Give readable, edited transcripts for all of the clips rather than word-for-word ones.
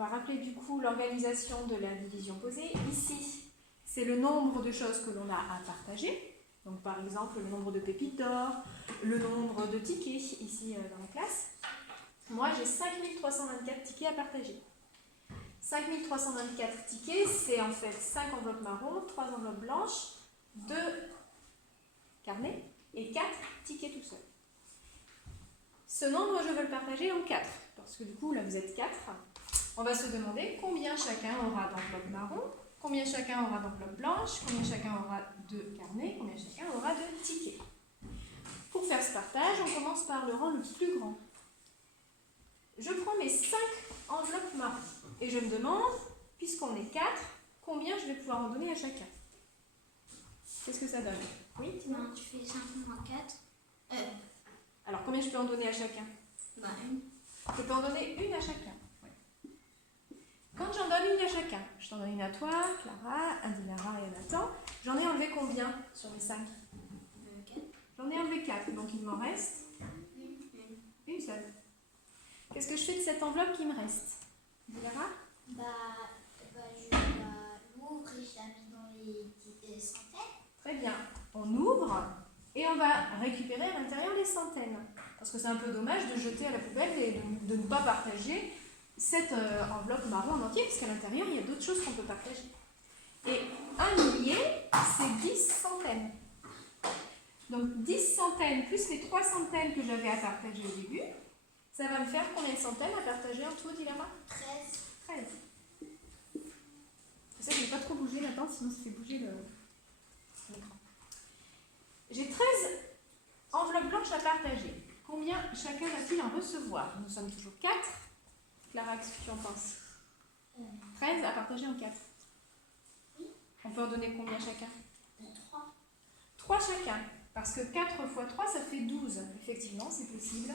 va rappeler du coup l'organisation de la division posée. Ici, c'est le nombre de choses que l'on a à partager. Donc par exemple, le nombre de pépites d'or, le nombre de tickets ici dans la classe. Moi, j'ai 5324 tickets à partager. 5324 tickets, c'est en fait 5 enveloppes marron, 3 enveloppes blanches, 2 carnets et 4 tickets tout seuls. Ce nombre, je veux le partager en 4, parce que du coup, là, vous êtes 4. On va se demander combien chacun aura d'enveloppes marron, combien chacun aura d'enveloppes blanches, combien chacun aura de carnets, combien chacun aura de tickets. Pour faire ce partage, on commence par le rang le plus grand. Je prends mes 5 enveloppes marron et je me demande, puisqu'on est 4, combien je vais pouvoir en donner à chacun. Qu'est-ce que ça donne? Oui, Tina? Non, tu fais 5 moins 4. Alors, combien je peux en donner à chacun? Bah, une. Je peux en donner une à chacun. Ouais. Quand j'en donne une à chacun, je t'en donne une à toi, Clara, à Dilara et à Nathan, j'en ai enlevé combien sur mes 5? 4. J'en ai enlevé 4, donc il m'en reste une seule. Qu'est-ce que je fais de cette enveloppe qui me reste? Dilara? Je l'ouvre et je la mets dans les centaines. Très bien. On ouvre et on va récupérer à l'intérieur les centaines. Parce que c'est un peu dommage de jeter à la poubelle et de ne pas partager cette enveloppe marron en entier, parce qu'à l'intérieur, il y a d'autres choses qu'on peut partager. Et un millier, c'est 10 centaines. Donc 10 centaines plus les 3 centaines que j'avais à partager au début, ça va me faire combien de centaines à partager en tout, Dilara? 13. 13. C'est ça, je ne vais pas trop bouger maintenant, sinon ça fait bouger l'écran. J'ai 13 enveloppes blanches à partager. Combien chacun va-t-il en recevoir? Nous sommes toujours 4. Clara, qu'est-ce que tu en penses? 13 à partager en 4. Oui. On peut en donner combien chacun? 3. 3 chacun. Parce que 4 x 3, ça fait 12. Effectivement, c'est possible.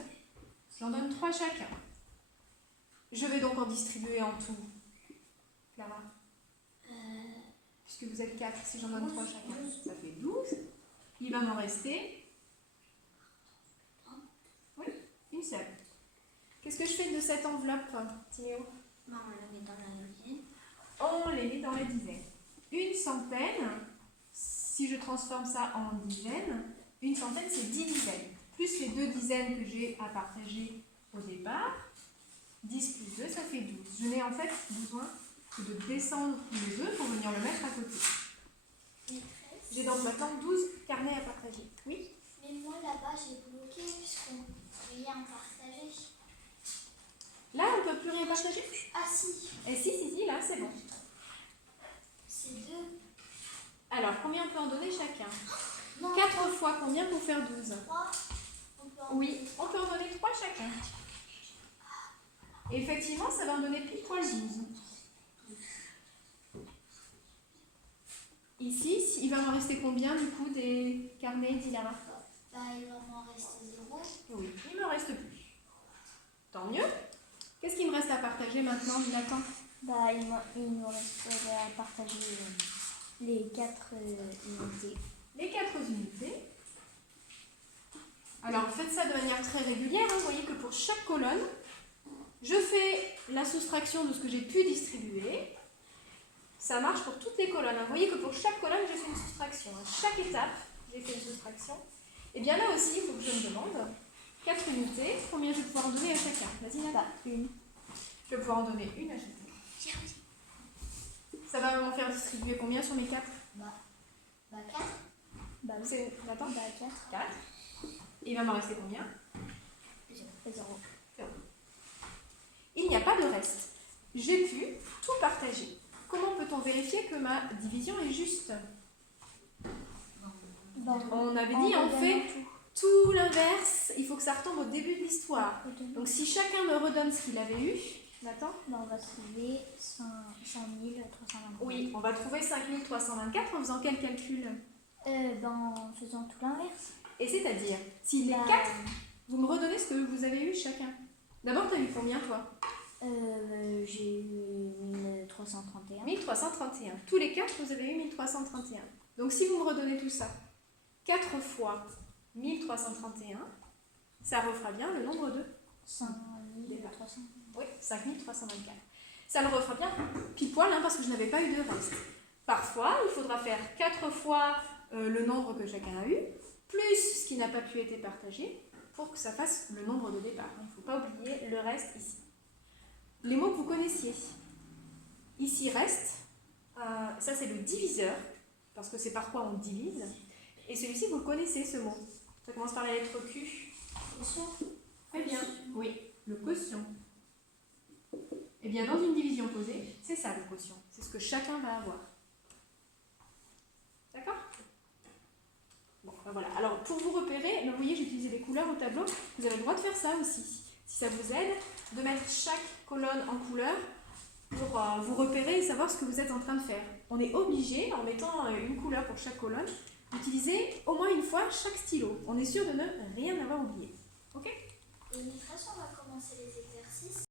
J'en donne 3 chacun. Je vais donc en distribuer en tout. Clara? Puisque vous êtes 4, si j'en donne 3 chacun, ça fait 12. Il va m'en rester... Oui, une seule. Qu'est-ce que je fais de cette enveloppe, Théo? Non, on la met dans la dizaine. On les met dans la dizaine. Une centaine, si je transforme ça en dizaines, une centaine c'est 10 dizaines. Plus les 2 dizaines que j'ai à partager au départ, 10 plus 2, ça fait 12. Je n'ai en fait besoin que de descendre les 2 pour venir le mettre à côté. J'ai donc maintenant 12 carnets à partager. Oui? Mais moi là-bas j'ai bloqué puisqu'on ne peut rien partager. Là, on ne peut plus rien partager? Ah si. Et si, là, c'est bon. C'est 2. Alors, combien on peut en donner chacun? Non. 4 fois combien pour faire 12? 3. Oui, on peut en donner 3 chacun. Et effectivement, ça va en donner pile poil 12. Ici, il va m'en rester combien du coup des carnets, Dilara? Il va m'en rester 0. Oui, il ne me reste plus. Tant mieux. Qu'est-ce qu'il me reste à partager maintenant, Nathan? Il nous reste à partager les 4 unités. Les 4 unités. Alors, faites ça de manière très régulière. Vous voyez que pour chaque colonne, je fais la soustraction de ce que j'ai pu distribuer. Ça marche pour toutes les colonnes. Vous voyez que pour chaque colonne, j'ai fait une soustraction. À chaque étape, j'ai fait une soustraction. Et bien là aussi, il faut que je me demande 4 unités, combien je vais pouvoir en donner à chacun? Vas-y, Nathan. Une. Je vais pouvoir en donner une à chacun. Ça va m'en faire distribuer combien sur mes 4? 4. C'est Nathan? 4. 4. Et il va m'en rester combien? 0. Il n'y a pas de reste. J'ai pu tout partager. Comment peut-on vérifier que ma division est juste? On avait dit, on fait tout l'inverse. Il faut que ça retombe au début de l'histoire. Donc si chacun me redonne ce qu'il avait eu, Nathan? On va trouver 5324. Oui, on va trouver 5324 en faisant quel calcul? En faisant tout l'inverse. Et c'est-à-dire, si les 4, vous me redonnez ce que vous avez eu chacun. D'abord, tu as eu combien, toi? J'ai eu 1331. 1331. Tous les 4, vous avez eu 1331. Donc si vous me redonnez tout ça, 4 fois 1331, ça refera bien le nombre de 5300. Oui, 5324. Ça me refera bien pile poil hein, parce que je n'avais pas eu de reste. Parfois, il faudra faire 4 fois le nombre que chacun a eu, plus ce qui n'a pas pu être partagé, pour que ça fasse le nombre de départ. Il ne faut pas oublier le reste ici. Les mots que vous connaissiez. Ici, reste. Ça, c'est le diviseur, parce que c'est par quoi on divise. Et celui-ci, vous le connaissez, ce mot. Ça commence par la lettre Q. Très bien. Oui, le quotient. Eh bien, dans une division posée, c'est ça le quotient. C'est ce que chacun va avoir. D'accord? Bon, ben voilà. Alors, pour vous repérer, vous voyez, j'ai utilisé des couleurs au tableau. Vous avez le droit de faire ça aussi. Si ça vous aide, de mettre chaque colonne en couleur pour vous repérer et savoir ce que vous êtes en train de faire. On est obligé, en mettant une couleur pour chaque colonne, d'utiliser au moins une fois chaque stylo. On est sûr de ne rien avoir oublié. Ok? Et maîtresse, on va commencer les exercices.